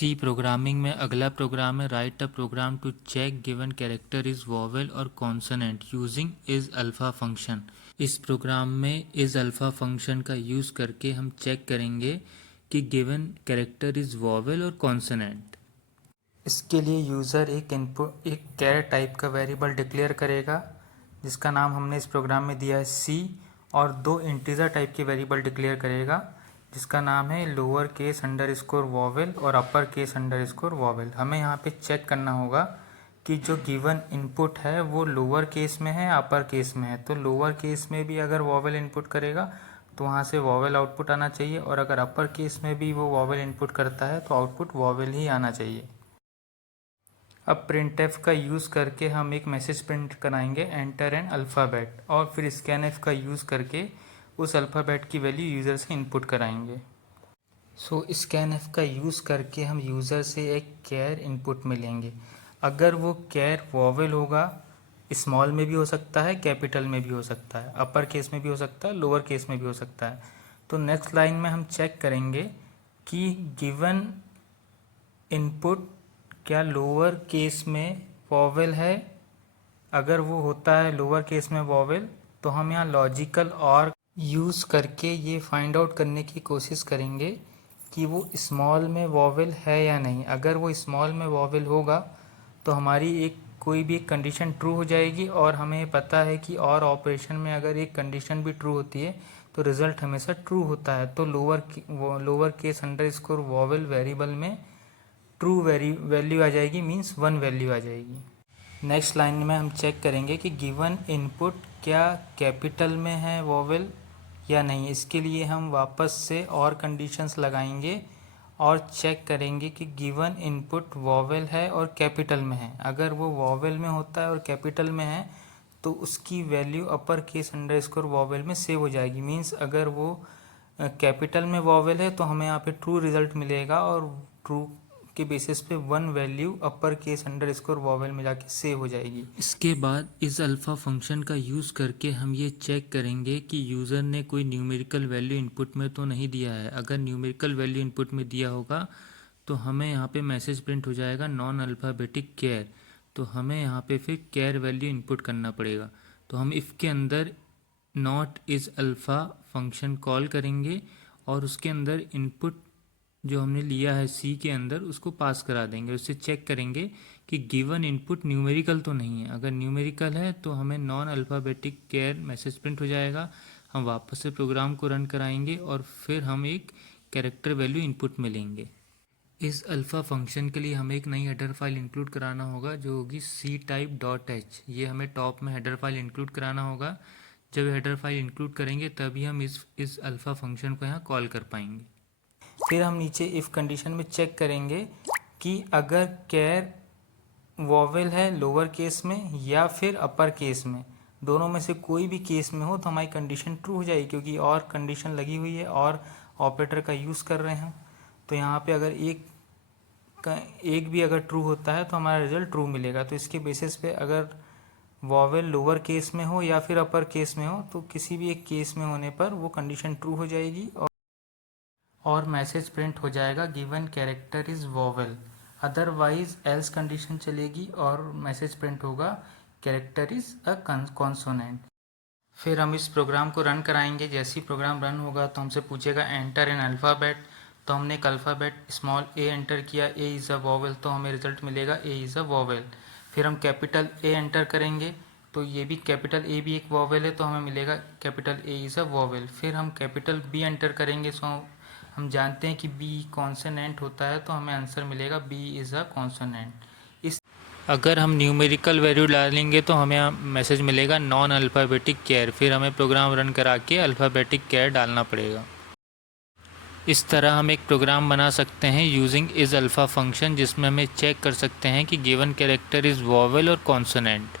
सी programming में अगला program है write a program to check given character is vowel और consonant using is alpha function. इस program में इज अल्फा फंक्शन का यूज़ करके हम चेक करेंगे कि गिवन कैरेक्टर इज वॉवेल और कॉन्सोनेंट। इसके लिए यूज़र एक कैर टाइप का वेरिएबल डिक्लेयर करेगा जिसका नाम हमने इस प्रोग्राम में दिया है सी, और दो इंटीजर टाइप के वेरिएबल डिक्लेयर करेगा जिसका नाम है lower case underscore vowel और upper case underscore vowel. हमें यहाँ पे चेक करना होगा कि जो गिवन इनपुट है वो लोअर केस में है अपर केस में है। तो लोअर केस में भी अगर वॉवेल इनपुट करेगा तो वहाँ से वॉवेल आउटपुट आना चाहिए, और अगर अपर केस में भी वो वॉवेल इनपुट करता है तो आउटपुट वॉवेल ही आना चाहिए। अब प्रिंटएफ का यूज़ करके हम एक मैसेज प्रिंट कराएंगे एंटर एन अल्फ़ाबेट, और फिर स्कैनएफ का यूज़ करके उस अल्फ़ाबेट की वैल्यू यूज़र से इनपुट कराएंगे। सो स्कैनएफ का यूज़ करके हम यूज़र से एक कैर इनपुट में लेंगे। अगर वो कैर वॉवेल होगा, स्मॉल में भी हो सकता है, कैपिटल में भी हो सकता है, अपर केस में भी हो सकता है, लोअर केस में भी हो सकता है। तो नेक्स्ट लाइन में हम चेक करेंगे कि गिवन इनपुट क्या लोअर केस में वॉवेल है। अगर वो होता है लोअर केस में वॉवेल तो हम यहाँ लॉजिकल और यूज़ करके ये फाइंड आउट करने की कोशिश करेंगे कि वो स्मॉल में वॉवेल है या नहीं। अगर वो स्मॉल में वॉवेल होगा तो हमारी कोई भी एक कंडीशन ट्रू हो जाएगी, और हमें पता है कि और ऑपरेशन में अगर एक कंडीशन भी ट्रू होती है तो रिज़ल्ट हमेशा ट्रू होता है। तो lower case underscore vowel variable में ट्रू वैल्यू आ जाएगी, मीन्स 1 वैल्यू आ जाएगी। नेक्स्ट लाइन में हम चेक करेंगे कि गिवन इनपुट क्या कैपिटल में है वॉवेल या नहीं। इसके लिए हम वापस से और कंडीशंस लगाएंगे और चेक करेंगे कि गिवन इनपुट वॉवेल है और कैपिटल में है। अगर वो वॉवेल में होता है और कैपिटल में है तो उसकी वैल्यू अपर केस अंडर स्कोर वॉवेल में सेव हो जाएगी। मीन्स अगर वो कैपिटल में वॉवेल है तो हमें यहाँ पे ट्रू रिजल्ट मिलेगा, और ट्रू के बेसिस पे 1 वैल्यू अपर केस अंडर स्कोर वॉवेल में जाके सेव हो जाएगी। इसके बाद इस अल्फ़ा फंक्शन का यूज़ करके हम ये चेक करेंगे कि यूज़र ने कोई न्यूमेरिकल वैल्यू इनपुट में तो नहीं दिया है। अगर न्यूमेरिकल वैल्यू इनपुट में दिया होगा तो हमें यहाँ पे मैसेज प्रिंट हो जाएगा नॉन अल्फ़ाबेटिक कैर। तो हमें यहाँ पे फिर कैर वैल्यू इनपुट करना पड़ेगा। तो हम इफ़ के अंदर not is alpha function call करेंगे और उसके अंदर इनपुट जो हमने लिया है सी के अंदर उसको पास करा देंगे। उससे चेक करेंगे कि गिवन इनपुट न्यूमेरिकल तो नहीं है। अगर न्यूमेरिकल है तो हमें नॉन अल्फ़ाबेटिक कैर मैसेज प्रिंट हो जाएगा। हम वापस से प्रोग्राम को रन कराएंगे और फिर हम एक कैरेक्टर वैल्यू इनपुट में लेंगे। इस अल्फ़ा फंक्शन के लिए हमें एक नई हेडर फाइल इंक्लूड कराना होगा जो होगी ctype.h। ये हमें टॉप में हेडर फाइल इंक्लूड कराना होगा। जब हेडर फाइल इंक्लूड करेंगे तभी हम इस अल्फ़ा फंक्शन को यहाँ कॉल कर पाएंगे। फिर हम नीचे इफ़ कंडीशन में चेक करेंगे कि अगर कैर वॉवेल है लोअर केस में या फिर अपर केस में, दोनों में से कोई भी केस में हो तो हमारी कंडीशन ट्रू हो जाएगी, क्योंकि और कंडीशन लगी हुई है और ऑपरेटर का यूज़ कर रहे हैं। तो यहाँ पे अगर एक भी अगर ट्रू होता है तो हमारा रिजल्ट ट्रू मिलेगा। तो इसके बेसिस पे अगर वॉवेल लोअर केस में हो या फिर अपर केस में हो तो किसी भी एक केस में होने पर वो कंडीशन ट्रू हो जाएगी और मैसेज प्रिंट हो जाएगा given character is vowel. Otherwise else condition चलेगी और मैसेज प्रिंट होगा कैरेक्टर इज़ अ कॉन्सोनेंट। फिर हम इस प्रोग्राम को रन कराएंगे। जैसे ही प्रोग्राम रन होगा तो हमसे पूछेगा एंटर एन अल्फ़ाबेट। तो हमने एक अल्फ़ाबेट स्मॉल ए एंटर किया, ए इज़ अ वॉवेल, तो हमें रिजल्ट मिलेगा ए इज़ अ वॉवेल। फिर हम कैपिटल ए एंटर करेंगे तो ये भी कैपिटल ए भी एक वॉवेल है तो हमें मिलेगा capital A is a vowel. फिर हम कैपिटल बी एंटर करेंगे, सो हम जानते हैं कि बी कॉन्सोनेंट होता है तो हमें आंसर मिलेगा बी इज़ अ कॉन्सोनेंट। अगर हम न्यूमेरिकल वैल्यू डालेंगे तो हमें मैसेज मिलेगा नॉन अल्फ़ाबेटिक कैर। फिर हमें प्रोग्राम रन करा के अल्फ़ाबेटिक कैर डालना पड़ेगा। इस तरह हम एक प्रोग्राम बना सकते हैं यूजिंग इज़ अल्फ़ा फंक्शन, जिसमें हमें चेक कर सकते हैं कि गिवन कैरेक्टर इज़ वॉवेल और कॉन्सोनेंट।